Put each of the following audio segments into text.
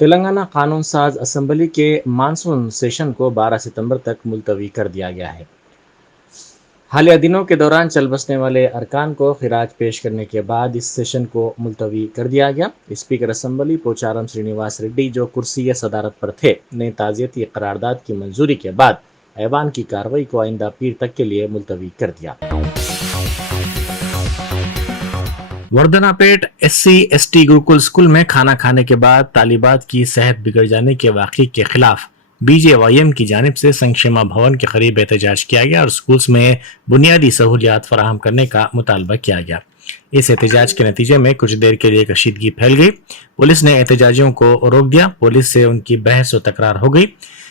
तेलंगाना कानून साज असम्बली के मानसून सेशन को 12 सितंबर तक मुलतवी कर दिया गया है। हालिया दिनों के दौरान चल बसने वाले अरकान को खिराज पेश करने के बाद इस सेशन को मुलतवी कर दिया गया। स्पीकर असम्बली पोचारम श्रीनिवास रेड्डी, जो कुर्सी सदारत पर थे, ने ताज़ियती करारदाद की मंजूरी के बाद ऐवान की कार्रवाई को आइंदा पीर तक के लिए मुलतवी कर दिया। वर्धनापेट SC/ST गुरुकुल स्कूल में खाना खाने के बाद तालिबात की सेहत बिगड़ जाने के वाक़ये के खिलाफ BJYM की जानिब से संक्षेमा भवन के करीब एहतजाज किया गया और स्कूल्स में बुनियादी सहूलियात फराहम करने का मुतालबा किया गया। इस एहतजाज के नतीजे में कुछ देर के लिए कशीदगी फैल गई। पुलिस ने एहतजाजियों को रोक दिया। पुलिस से उनकी बहस और तकरार हो गई।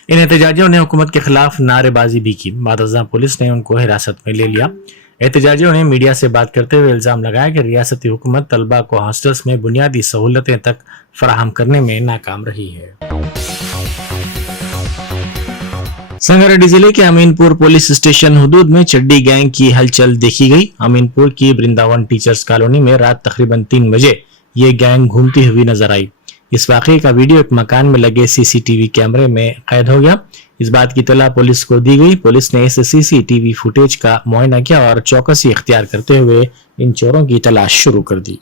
इन एहतजाजियों ने हुकूमत के खिलाफ नारेबाजी भी की। बाद पुलिस ने उनको हिरासत में ले लिया। एहतजाजियों ने मीडिया से बात करते हुए इल्जाम लगाया कि रियासती हुकूमत तलबा को हॉस्टल्स में बुनियादी सहूलतें तक फराहम करने में नाकाम रही है। संगारेड्डी जिले के अमीनपुर पुलिस स्टेशन हुदूद में चड्डी गैंग की हलचल देखी गई। अमीनपुर की वृंदावन टीचर्स कॉलोनी में रात तकरीबन 3 बजे ये गैंग घूमती हुई नजर आई। इस वाकये का वीडियो एक मकान में लगे CCTV कैमरे में कैद हो गया। इस बात की इत्तला पुलिस को दी गई। पुलिस ने इस CCTV फुटेज का मुआयना किया और चौकसी इख्तियार करते हुए इन चोरों की तलाश शुरू कर दी।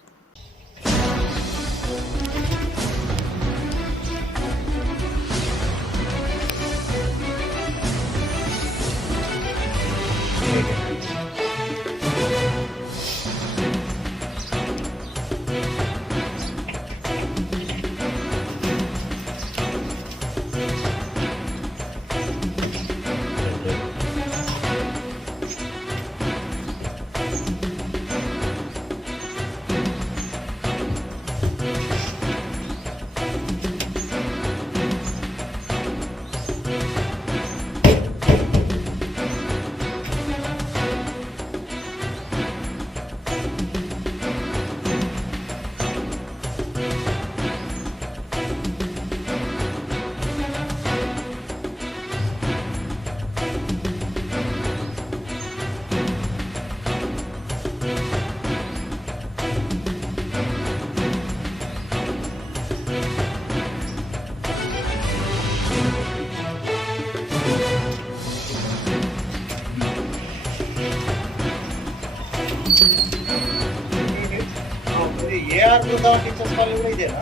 టీచర్స్ వాళ్ళు కూడా ఇదేనా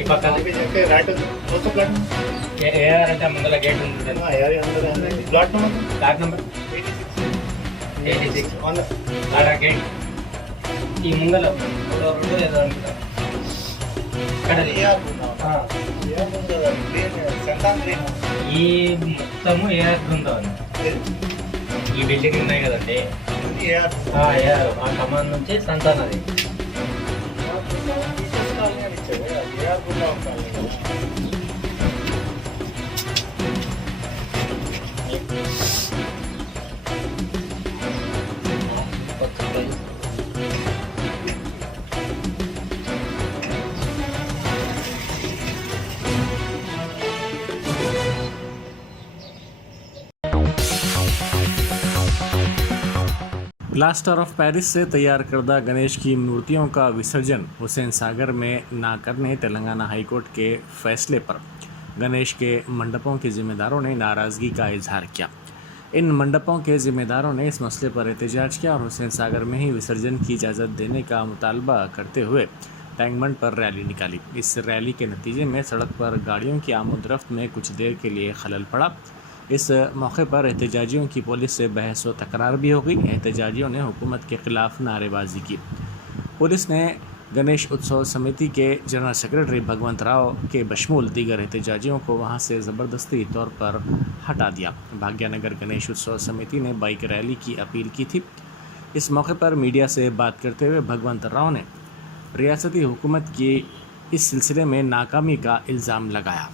ఈ పక్కన రైట్ మొత్తం ప్లాట్ ఏఆర్ అంటే ముందర గేట్ ఉంది ప్లాట్ నెంబర్ 86 ఆన్ ఆడ గేట్ ఈ ముందర రెండు ఏదో అనుకుంటా ఇక్కడ ఏఆర్ ఈ మొత్తము ఏఆర్ బృందావనం ఈ బిల్డింగ్ ఉన్నాయి కదండి ఏఆర్ ఆ కమాండ్ నుంచి సంతానది प्लास्टर ऑफ पेरिस से तैयार करदा गणेश की मूर्तियों का विसर्जन हुसैन सागर में ना करने तेलंगाना हाईकोर्ट के फैसले पर गणेश के मंडपों के जिम्मेदारों ने नाराज़गी का इजहार किया। इन मंडपों के जिम्मेदारों ने इस मसले पर एहतजाज किया और हुसैन सागर में ही विसर्जन की इजाज़त देने का मुतालबा करते हुए टैंकबंड पर रैली निकाली। इस रैली के नतीजे में सड़क पर गाड़ियों की आमद-रफ्त में कुछ देर के लिए खलल पड़ा। इस मौके पर एहतजाजियों की पुलिस से बहस व तकरार भी हो गई। एहतजाजियों ने हुकूमत के खिलाफ नारेबाजी की। पुलिस ने गणेश उत्सव समिति के जनरल सेक्रेटरी भगवंत राव के बशमूल दीगर एहतजाजियों को वहां से ज़बरदस्ती तौर पर हटा दिया। भाग्यनगर गणेश उत्सव समिति ने बाइक रैली की अपील की थी। इस मौके पर मीडिया से बात करते हुए भगवंत राव ने रियासती हुकूमत की इस सिलसिले में नाकामी का इल्ज़ाम लगाया।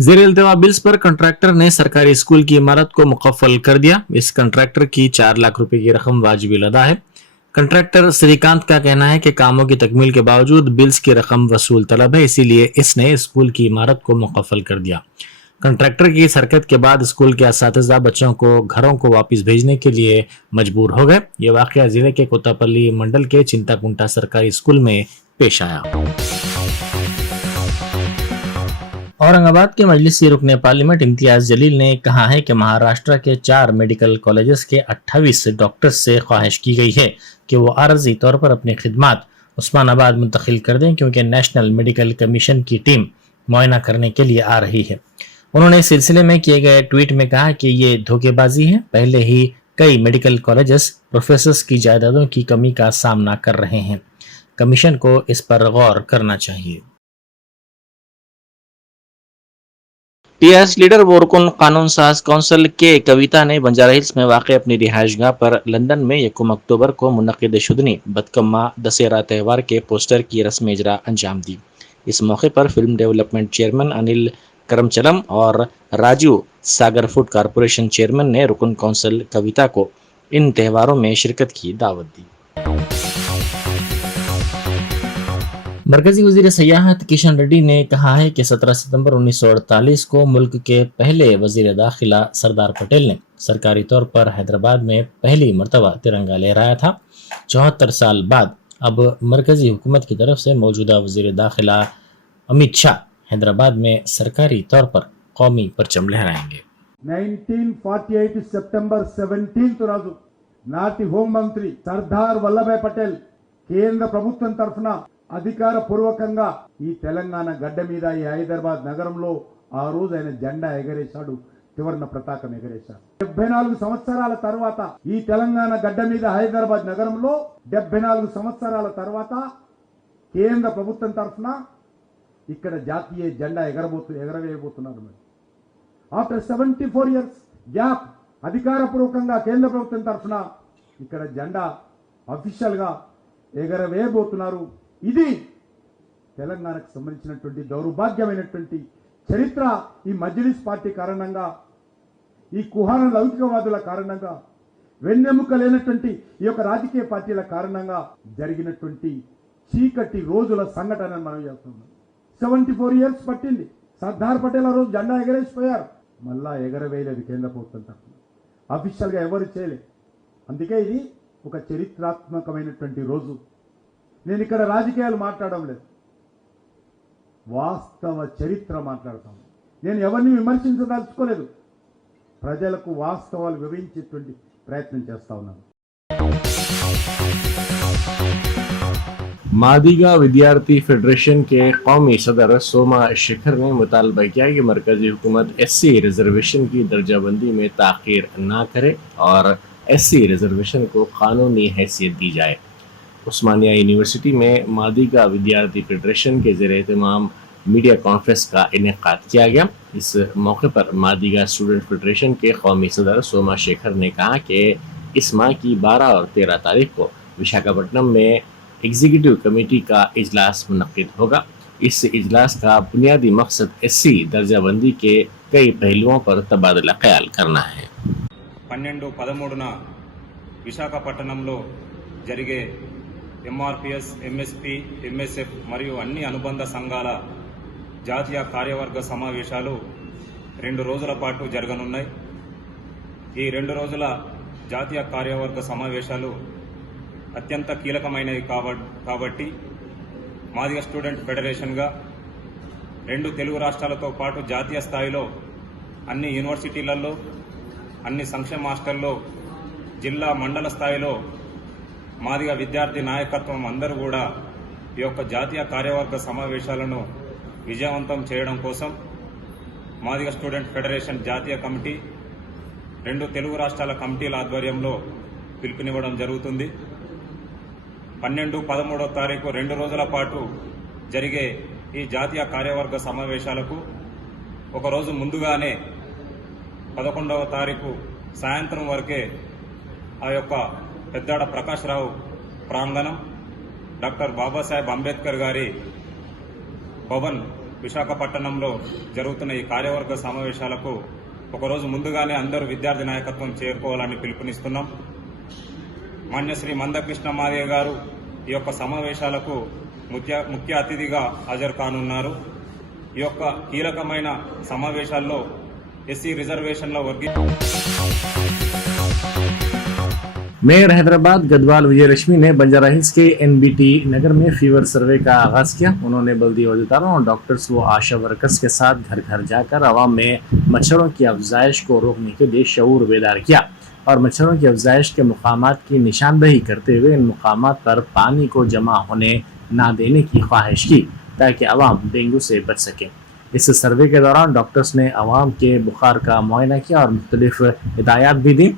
ज़ेर इल्तवा बिल्स पर कंट्रैक्टर ने सरकारी स्कूल की इमारत को मुकफ्फल कर दिया। इस कंट्रैक्टर की 4 लाख रुपए की रकम वाजिब अदा है। कंट्रैक्टर श्रीकांत का कहना है कि कामों की तकमील के बावजूद बिल्स की रकम वसूल तलब है, इसीलिए इसने स्कूल की इमारत को मुकफ्फल कर दिया। कंट्रैक्टर की इस हरकत के बाद स्कूल के असातिज़ा बच्चों को घरों को वापस भेजने के लिए मजबूर हो गए। ये वाकया जिले के कोतापल्ली मंडल के चिंताकुंटा सरकारी स्कूल में पेश आया। औरंगाबाद के मजलिसी रुकने पार्लियामेंट इम्तियाज जलील ने कहा है कि महाराष्ट्र के 4 मेडिकल कॉलेजेस के 28 डॉक्टर्स से ख्वाहिश की गई है कि वो आरजी तौर पर अपनी खिदमात उस्मानाबाद मुंतकिल कर दें, क्योंकि नेशनल मेडिकल कमीशन की टीम मुआयना करने के लिए आ रही है। उन्होंने इस सिलसिले में किए गए ट्वीट में कहा कि ये धोखेबाजी है। पहले ही कई मेडिकल कॉलेजेस प्रोफेसर्स की जायदादों की कमी का सामना कर रहे हैं। कमीशन को इस पर गौर करना चाहिए। टीआरएस लीडर व रुकन कानून साज कौंसिल के कविता ने बंजारा हिल्स में वाक़ अपनी रिहाइशगाह पर लंदन में 1 अक्टूबर को मुनक़िद शुदनी बदकम्मा दशहरा त्यौहार के पोस्टर की रस्म इजरा अंजाम दी। इस मौके पर फिल्म डेवलपमेंट चेयरमैन अनिल करमचलम और राजीव सागर फूड कॉरपोरेशन चेयरमैन ने रुकन कौंसिल कविता को इन त्योहारों में शिरकत की दावत दी। मरकजी वजीर सयाहत किशन रेड्डी ने कहा है कि 17 सितंबर 1948 को मुल्क के पहले वजीर दाखिला सरदार पटेल ने सरकारी तौर पर हैदराबाद में पहली मरतबा तिरंगा लहराया था। 74 साल बाद अब मरकजी हुकूमत की तरफ से मौजूदा वजीर दाखिला अमित शाह हैदराबाद में सरकारी तौर पर कौमी परचम लहराएंगे। 1948 సెప్టెంబర్ 17 రోజు నాటి హోంమంత్రి సర్దార్ వల్లభాయ్ పటేల్ కేంద్ర ప్రభుత్వం తరఫున అధికార పూర్వకంగా ఈ తెలంగాణ గడ్డ మీద ఈ హైదరాబాద్ నగరంలో ఆ రోజు ఆయన జెండా ఎగరేశాడు, త్రివర్ణ పతాకం ఎగరేశాడు। 74 సంవత్సరాల తర్వాత ఈ తెలంగాణ గడ్డ మీద హైదరాబాద్ నగరంలో 74 సంవత్సరాల తర్వాత కేంద్ర ప్రభుత్వం తరఫున ఇక్కడ జాతీయ జెండా ఎగరవేయబోతున్నారు। ఆఫ్టర్ 74 ఇయర్స్ గ్యాప్ అధికారపూర్వకంగా కేంద్ర ప్రభుత్వం తరఫున ఇక్కడ జెండా అఫీషియల్ గా ఎగరవేయబోతున్నారు। ఇది తెలంగాణకు సంబంధించినటువంటి దౌర్భాగ్యమైనటువంటి చరిత్ర ఈ మజ్లిస్ పార్టీ కారణంగా, ఈ కుహాన లౌకికవాదుల కారణంగా, వెన్నెముక లేనటువంటి ఈ యొక్క రాజకీయ పార్టీల కారణంగా జరిగినటువంటి చీకటి రోజుల సంఘటనను మనం చేస్తున్నాం। 74 ఇయర్స్ పట్టింది। సర్దార్ పటేల్ ఆ రోజు జెండా ఎగరేసిపోయారు, మళ్ళా ఎగరవేయలేదు కేంద్ర ప్రభుత్వం తరఫున, అఫీషియల్గా ఎవరు చేయలేదు। అందుకే ఇది ఒక చరిత్రాత్మకమైనటువంటి రోజు। నేను ఇక్కడ రాజకీయాలు మాట్లాడడం లేదు, వాస్తవ చరిత్ర మాట్లాడతాను। నేను ఎవరిని విమర్శించదలుచుకోలేదు, ప్రజలకు వాస్తవాలు వివరించేటువంటి ప్రయత్నం చేస్తా ఉన్నాను। मादिगा विद्यार्थी फेडरेशन के कौमी सदर सोमा शेखर ने मुतालबा किया कि मरकजी हुकूमत SC रिजर्वेशन की दर्जाबंदी में ताख़ीर ना करे और SC रिजर्वेशन को कानूनी हैसियत दी जाए। उस्मानिया यूनिवर्सिटी में मादिगा विद्यार्थी फेडरेशन के ज़ेर एहतमाम मीडिया कॉन्फ्रेंस का इनेकाद किया गया। इस मौके पर मादिगा स्टूडेंट फेडरेशन के कौमी सदर सोमा शेखर ने कहा कि इस माह की 12 और 13 तारीख को विशाखापट्टनम में एग्जीक्यूटिव कमेटी का इजलास मुनक्किद होगा। इस इजलास का बुनियादी मकसद SC दर्जाबंदी के कई पहलुओं पर तबादला ख्याल करना है। 12-13 విశాఖపట్నంలో జరిగే ఎంఆర్పిఎస్, ఎంఎస్పి, ఎంఎస్ఎఫ్ మరియు అన్ని అనుబంధ సంఘాల జాతీయ కార్యవర్గ సమావేశాలు 2 రోజుల పాటు జరగనున్నాయి. ఈ 2 రోజుల జాతీయ కార్యవర్గ సమావేశాలు అత్యంత కీలకమైనవి కాబట్టి మాదిగ స్టూడెంట్ ఫెడరేషన్గా 2 తెలుగు రాష్ట్రాలతో పాటు జాతీయ స్థాయిలో అన్ని యూనివర్సిటీలలో, అన్ని సంక్షేమ హాస్టల్లో, జిల్లా మండల స్థాయిలో మాదిగ విద్యార్థి నాయకత్వం అందరూ కూడా ఈ యొక్క జాతీయ కార్యవర్గ సమావేశాలను విజయవంతం చేయడం కోసం మాదిగ స్టూడెంట్ ఫెడరేషన్ జాతీయ కమిటీ 2 తెలుగు రాష్ట్రాల కమిటీల ఆధ్వర్యంలో పిలుపునివ్వడం జరుగుతుంది. 12, 13వ తారీఖు 2 రోజుల పాటు జరిగే ఈ జాతీయ కార్యవర్గ సమావేశాలకు ఒకరోజు ముందుగానే 11వ తారీఖు సాయంత్రం వరకే ఆ యొక్క పెద్దాడ ప్రకాశ్రావు ప్రాంగణం, డాక్టర్ బాబాసాహెబ్ అంబేద్కర్ గారి భవన్ విశాఖపట్నంలో జరుగుతున్న ఈ కార్యవర్గ సమావేశాలకు ఒకరోజు ముందుగానే అందరూ విద్యార్థి నాయకత్వం చేరుకోవాలని పిలుపునిస్తున్నాం. మాన్యశ్రీ మందకృష్ణ మాదిగ గారు ఈ యొక్క సమావేశాలకు ముఖ్య అతిథిగా హాజరు కానున్నారు. ఈ యొక్క కీలకమైన సమావేశాల్లో ఎస్సీ రిజర్వేషన్ల मेयर हैदराबाद गदवाल विजयलक्ष्मी ने बंजारा हिल्स के एनबीटी नगर में फीवर सर्वे का आगाज किया। उन्होंने बल्दी अहदेदारों और डॉक्टर्स व आशा वर्कर्स के साथ घर घर जाकर आवाम में मच्छरों की अफजाइश को रोकने के लिए शऊर बेदार किया और मच्छरों की अफजाइश के मुकामात की निशानदही करते हुए इन मुकामात पर पानी को जमा होने न देने की ख्वाहिश की ताकि आवाम डेंगू से बच सके। इस सर्वे के दौरान डॉक्टर्स ने आवाम के बुखार का मुआयना किया और मुख्तलिफ हिदायत भी दी।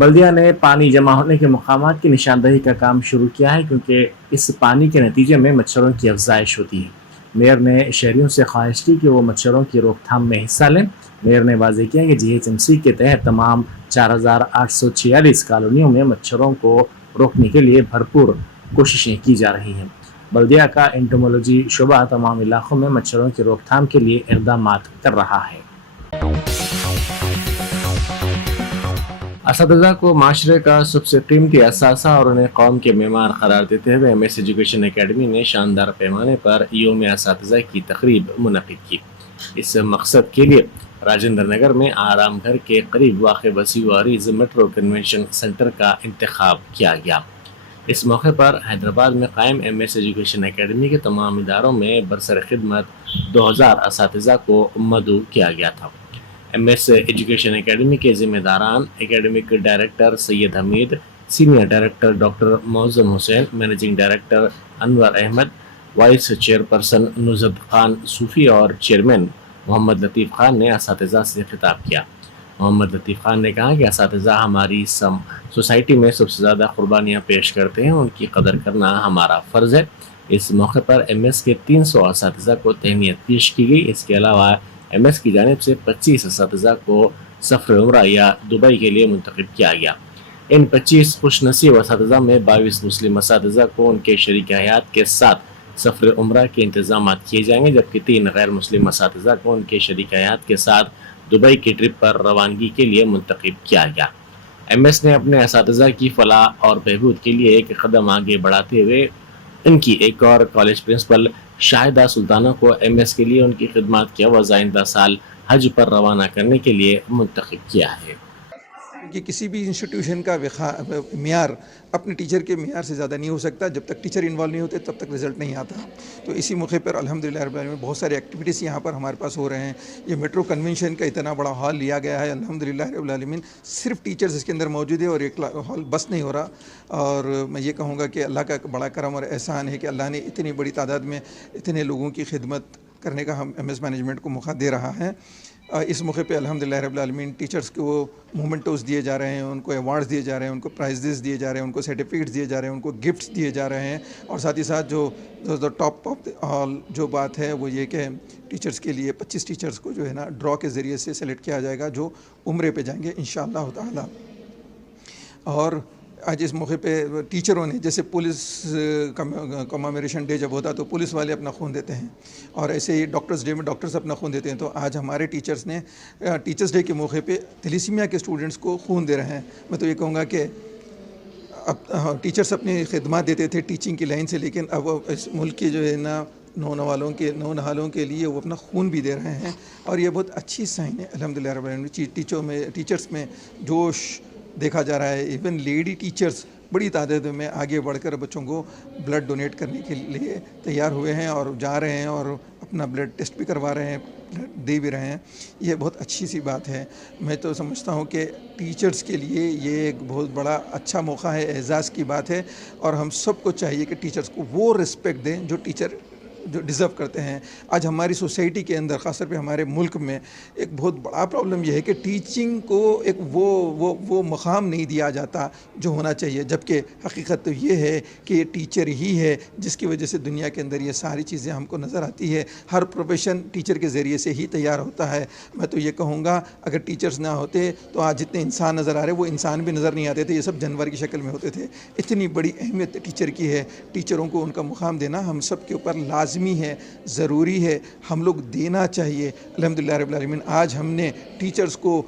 बल्दिया ने पानी जमा होने के मुकामात की निशानदही का काम शुरू किया है क्योंकि इस पानी के नतीजे में मच्छरों की अफजाइश होती है। मेयर ने शहरियों से ख्वाहिश की कि वो मच्छरों की रोकथाम में हिस्सा लें। मेयर ने वाज़ेह किया कि जीएचएमसी के तहत तमाम 4846 कॉलोनियों में मच्छरों को रोकने के लिए भरपूर कोशिशें की जा रही हैं। बल्दिया का एंटोमोलॉजी शुबा तमाम इलाकों में मच्छरों की रोकथाम के लिए इक़दाम कर रहा है। असातिज़ा को माशरे का सबसे कीमती असासा और उन्हें कौम के मेमार करार देते हुए एमएस एजुकेशन एकेडमी ने शानदार पैमाने पर योम असातिज़ा की तकरीब मुनक़िद की। इस मकसद के लिए राजेंद्र नगर में आराम घर के करीब वाक़ वसी वारीज़ मेट्रो कन्वेंशन सेंटर का इंतखाब किया गया। इस मौके पर हैदराबाद में कायम एमएस एजुकेशन एकेडमी के तमाम इदारों में बरसर खिदमत 2000 असातिज़ा को मदऊ किया गया था। एमएस एजुकेशन एकेडमी के जिम्मेदारान academic director Syed Hameed, senior director doctor Mauzam Hussain, managing director Anwar Ahmed, vice chairperson Nuzrat Khan Sufi और चेयरमैन मोहम्मद लतीफ़ खान ने असातिज़ा से खिताब किया। मोहम्मद लतीफ़ खान ने कहा कि असातिज़ा हमारी सोसाइटी में सबसे ज़्यादा कुर्बानियाँ पेश करते हैं, उनकी कदर करना हमारा फ़र्ज़ है। इस मौके पर एमएस के 300 असातिज़ा को तहनीत पेश की गई। इसके अलावा एमएस की जानिब से 25 असातिज़ा को सफ़र उम्रा या दुबई के लिए मुंतखब किया गया। इन 25 खुशनसीब असातिज़ा में 22 मुस्लिम असातिज़ा को उनके शरीक हयात के साथ सफ़र उम्रा के इंतज़ाम किए जाएंगे, जबकि 3 गैर मुस्लिम असातिज़ा को उनके शरीक हयात के साथ दुबई की ट्रिप पर रवानगी के लिए मुंतखब किया गया। एमएस ने अपने असातिज़ा की फलाह और बहबूद के लिए एक कदम आगे बढ़ाते हुए इनकी एक और कॉलेज प्रिंसिपल शाहिदा सुल्ताना को एमएस के लिए उनकी खिदमत के वज़ा आइंदा साल हज पर रवाना करने के लिए मुंतखब किया है। कि किसी भी इंस्टीट्यूशन का मियार अपने टीचर के मियार से ज़्यादा नहीं हो सकता। जब तक टीचर इन्वॉल्व नहीं होते तब तक रिज़ल्ट नहीं आता। तो इसी मौके पर अल्हम्दुलिल्लाह रब्बिल आलमीन बहुत सारे एक्टिविटीज़ यहाँ पर हमारे पास हो रहे हैं। ये मेट्रो कन्वेंशन का इतना बड़ा हॉल लिया गया है, अल्हम्दुलिल्लाह रब्बिल आलमीन। सिर्फ टीचर्स इसके अंदर मौजूद है और एक हॉल बस नहीं हो रहा। और मैं ये कहूँगा कि अल्लाह का बड़ा करम और एहसान है कि अल्लाह ने इतनी बड़ी तादाद में इतने लोगों की खिदमत करने का हम एमएस मैनेजमेंट को मौका दे रहा है। इस मौके पे अल्हम्दुलिल्लाह रब्बिल आलमीन टीचर्स को मोमेंटोज़ दिए जा रहे हैं, उनको अवार्ड्स दिए जा रहे हैं, उनको प्राइजेस दिए जा रहे हैं, उनको सर्टिफिकेट्स दिए जा रहे हैं, उनको गिफ्ट्स दिए जा रहे हैं। और साथ ही साथ जो टॉप ऑफ ऑल जो बात है वो ये कि टीचर्स के लिए 25 टीचर्स को जो है ना ड्रॉ के ज़रिए से सेलेक्ट किया जाएगा जो उम्रे पे जाएंगे इंशाअल्लाह ताला। और आज इस मौके पे टीचरों ने, जैसे पुलिस कमेमोरेशन डे जब होता है तो पुलिस वाले अपना खून देते हैं और ऐसे ही डॉक्टर्स डे में डॉक्टर्स अपना खून देते हैं। तो आज हमारे टीचर्स ने टीचर्स डे के मौके पे थैलेसीमिया के स्टूडेंट्स को खून दे रहे हैं। मैं तो ये कहूँगा कि अब टीचर्स अपनी खिदमत देते थे टीचिंग की लाइन से, लेकिन अब वो इस मुल्क के जो है ना नौनहालों के लिए वो अपना खून भी दे रहे हैं, और ये बहुत अच्छी साइन है अल्हम्दुलिल्लाह रब्बिल आलमीन। टीचर्स में जोश देखा जा रहा है। इवन लेडी टीचर्स बड़ी तादाद में आगे बढ़कर बच्चों को ब्लड डोनेट करने के लिए तैयार हुए हैं और जा रहे हैं और अपना ब्लड टेस्ट भी करवा रहे हैं, ब्लड दे भी रहे हैं। ये बहुत अच्छी सी बात है। मैं तो समझता हूँ कि टीचर्स के लिए ये एक बहुत बड़ा अच्छा मौका है, एजाज़ की बात है, और हम सबको चाहिए कि टीचर्स को वो रिस्पेक्ट दें जो टीचर जो डिज़र्व करते हैं। आज हमारी सोसाइटी के अंदर, ख़ासतौर पे हमारे मुल्क में एक बहुत बड़ा प्रॉब्लम यह है कि टीचिंग को एक वो मकाम नहीं दिया जाता जो होना चाहिए, जबकि हकीकत तो ये है कि ये टीचर ही है जिसकी वजह से दुनिया के अंदर ये सारी चीज़ें हमको नज़र आती है। हर प्रोफेशन टीचर के ज़रिए से ही तैयार होता है। मैं तो ये कहूँगा, अगर टीचर्स ना होते तो आज जितने इंसान नज़र आ रहे वो इंसान भी नज़र नहीं आते थे, ये सब जानवर की शक्ल में होते थे। इतनी बड़ी अहमियत टीचर की है। टीचरों को उनका मुकाम देना हम सब के ऊपर लाजमी है, ज़रूरी है, हम लोग देना चाहिए। अल्हम्दुलिल्लाह रब्बिल आलमीन आज हमने टीचर्स को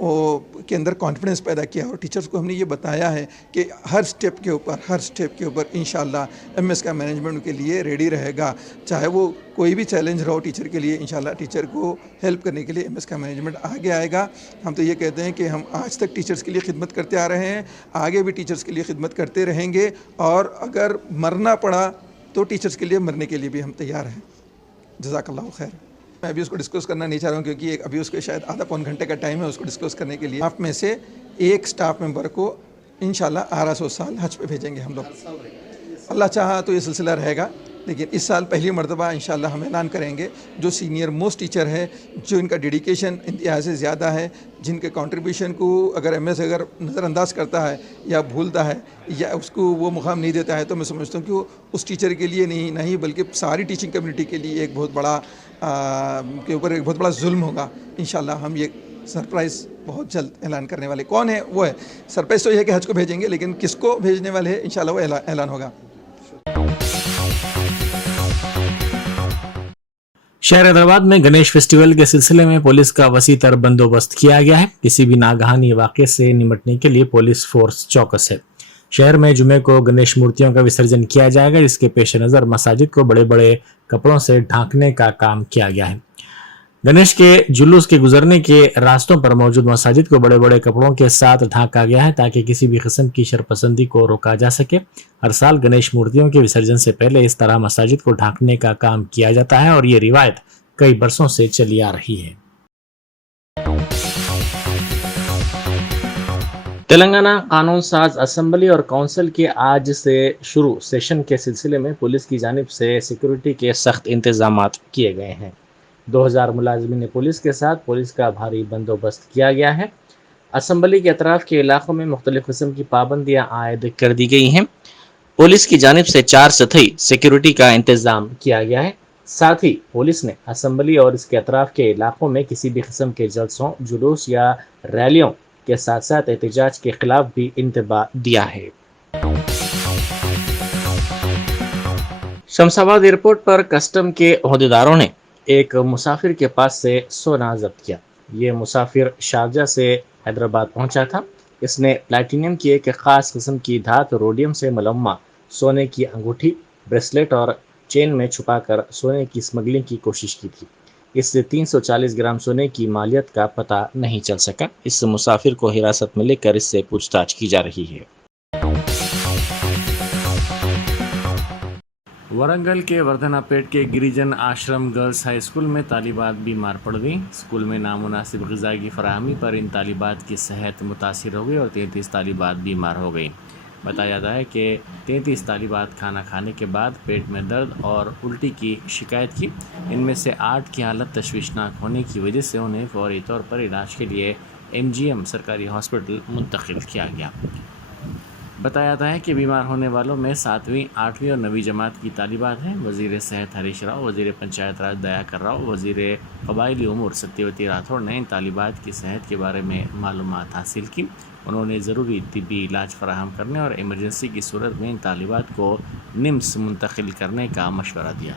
के अंदर कॉन्फिडेंस पैदा किया और टीचर्स को हमने ये बताया है कि हर स्टेप के ऊपर इंशाल्लाह एमएस का मैनेजमेंट उनके लिए रेडी रहेगा। चाहे वो कोई भी चैलेंज रहो टीचर के लिए, इंशाल्लाह टीचर को हेल्प करने के लिए एमएस का मैनेजमेंट आगे आएगा। हम तो ये कहते हैं कि हम आज तक टीचर्स के लिए खिदमत करते आ रहे हैं, आगे भी टीचर्स के लिए खिदमत करते रहेंगे, और अगर मरना पड़ा तो टीचर्स के लिए मरने के लिए भी हम तैयार हैं। जज़ाकल्लाहु खैर। मैं अभी उसको डिस्कस करना नहीं चाह रहा हूँ, क्योंकि अभी उसके शायद आधा पौन घंटे का टाइम है उसको डिस्कस करने के लिए। आप में से एक स्टाफ मेंबर को इंशाल्लाह 1800 साल हज पे भेजेंगे हम लोग। अल्लाह चाहा तो ये सिलसिला रहेगा, लेकिन इस साल पहली मरतबा इंशाल्लाह हम ऐलान करेंगे जो सीनियर मोस्ट टीचर है, जो इनका डेडिकेशन इंतहा से ज़्यादा है, जिनके कंट्रीब्यूशन को अगर एमएस अगर नज़रअंदाज करता है या भूलता है या उसको वो मुकाम नहीं देता है, तो मैं समझता हूँ कि वो उस टीचर के लिए नहीं बल्कि सारी टीचिंग कम्युनिटी के लिए एक बहुत बड़ा के ऊपर एक बहुत बड़ा जुल्म होगा। इंशाल्लाह हम ये सरप्राइज़ बहुत जल्द ऐलान करने वाले। कौन है वो है सरप्राइज़, तो ये है कि हज को भेजेंगे, लेकिन किसको भेजने वाले हैं इंशाल्लाह वो ऐलान होगा। शहर हैदराबाद में गणेश फेस्टिवल के सिलसिले में पुलिस का वसीतर बंदोबस्त किया गया है। किसी भी नागहानी वाक़े से निपटने के लिए पुलिस फोर्स चौकस है। शहर में जुमे को गणेश मूर्तियों का विसर्जन किया जाएगा, जिसके पेश नज़र मसाजिद को बड़े बड़े कपड़ों से ढांकने का काम किया गया है। गणेश के जुलूस के गुजरने के रास्तों पर मौजूद मसाजिद को बड़े बड़े कपड़ों के साथ ढांका गया है, ताकि किसी भी किस्म की शरपसंदी को रोका जा सके। हर साल गणेश मूर्तियों के विसर्जन से पहले इस तरह मसाजिद को ढांकने का काम किया जाता है और ये रिवायत कई बरसों से चली आ रही है। तेलंगाना कानून साज असम्बली और काउंसिल के आज से शुरू सेशन के सिलसिले में पुलिस की जानिब से सिक्योरिटी के सख्त इंतजाम किए गए हैं। 2000 मुलाजिमीन पुलिस के साथ पुलिस का भारी बंदोबस्त किया गया है। असम्बली के अतराफ के इलाकों में मुख्तलिफ किस्म की पाबंदियां आयद कर दी गई हैं। पुलिस की जानिब से 4 सतही सिक्योरिटी का इंतजाम किया गया है। साथ ही पुलिस ने असम्बली और इसके अतराफ के इलाकों में किसी भी किस्म के जलसों, जुलूस या रैलियों के साथ साथ एहतजाज के खिलाफ भी इंतबाह दिया है। शमशाबाद एयरपोर्ट पर कस्टम के ओहदेदारों ने एक मुसाफिर के पास से सोना जब्त किया। ये मुसाफिर शारजा से हैदराबाद पहुंचा था। इसने प्लैटिनियम की एक ख़ास किस्म की धातु रोडियम से मुलम्मा सोने की अंगूठी, ब्रेसलेट और चेन में छुपाकर सोने की स्मगलिंग की कोशिश की थी। इससे 340 ग्राम सोने की मालियत का पता नहीं चल सका। इस मुसाफिर को हिरासत में लेकर इससे पूछताछ की जा रही है। वरंगल के वर्धनापेट के गिरिजन आश्रम गर्ल्स हाई स्कूल में तालिबात बीमार पड़ गई। स्कूल में नामुनासिब ग़िज़ा की फराहमी पर इन तालिबात की सेहत मुतासिर हो गई और 33 तालिबात बीमार हो गई। बताया जाता है कि 33 तालिबात खाना खाने के बाद पेट में दर्द और उल्टी की शिकायत की। इनमें से 8 की हालत तशवीशनाक होने की वजह से उन्हें फौरी तौर पर इलाज के लिए MGM सरकारी हॉस्पिटल मुंतकिल किया गया। बताया जाता है कि बीमार होने वालों में 7वीं, 8वीं और 9वीं जमात की तालिबात हैं। वज़ीर सेहत हरीश राव, वज़ीर पंचायत राज दयाकर राव, वज़ीर क़बाइली उमूर सत्यवती राठौड़ ने इन तालिबात की सेहत के बारे में मालूमात हासिल की। उन्होंने ज़रूरी तिब्बी इलाज फराहम करने और इमरजेंसी की सूरत में इन तालिबात को निम्स मुंतकिल करने का मशवरा दिया।